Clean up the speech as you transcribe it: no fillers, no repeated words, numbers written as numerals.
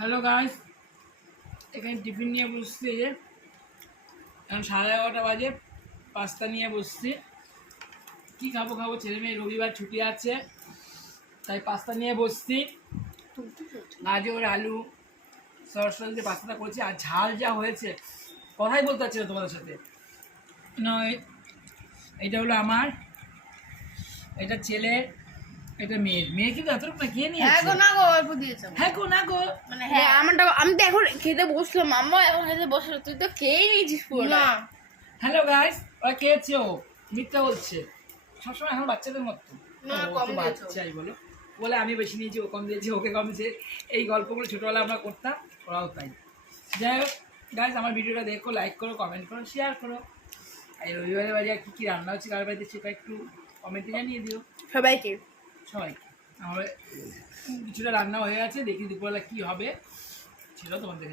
Hello guys, এখানে tiffin নিয়ে বসছি। যে এখন 11:30 বাজে, পাস্তা নিয়ে বসছি। কি খাবো ছেলে মেয়ে রবিবার ছুটি আছে, তাই পাস্তা নিয়ে বসছি। গাজর আলু সরষে দিয়ে পাস্তাটা করছি, আর ঝাল যা হয়েছে কথাই বলতে পারছি না তোমাদের সাথে। নয়, এটা হলো আমার, এটা ছেলের, এটা মেয়ে কিন্তু এতটুকু না খেয়ে নিয়ে হ্যাঁ গো, না গো, অল্প দিয়েছে। হ্যাঁ গো না গো, মানে হ্যাঁ আমারটা আমি তো এখন খেতে বসলাম, মাম্মা এখন খেতে বসলো, তুই তো খেয়েই নিয়েছিস পুরো। না হ্যালো গাইস, ওরা খেয়েছে, ও মিথ্যা বলছে সবসময়, এখন বাচ্চাদের মতো। না, ও কম তো দিয়েছো। বাচ্চাই বলো, বলে আমি বেশি নিয়েছি, ও কম দিয়েছি, ওকে কম দিয়েছে। এই গল্পগুলো ছোটোবেলা আমরা করতাম, ওরাও তাই। যাই হোক গাইস, আমার ভিডিওটা দেখো, লাইক করো, কমেন্ট করো, শেয়ার করো। এই রবিবারের বাজে কী কী রান্না হচ্ছে কার বাড়িতে সেটা একটু কমেন্টে জানিয়ে দিও সবাইকে। সবাইকে। আমার কিছুটা রান্না হয়ে গেছে, দেখি দুপুরবেলা কী হবে সেটাও তোমাদের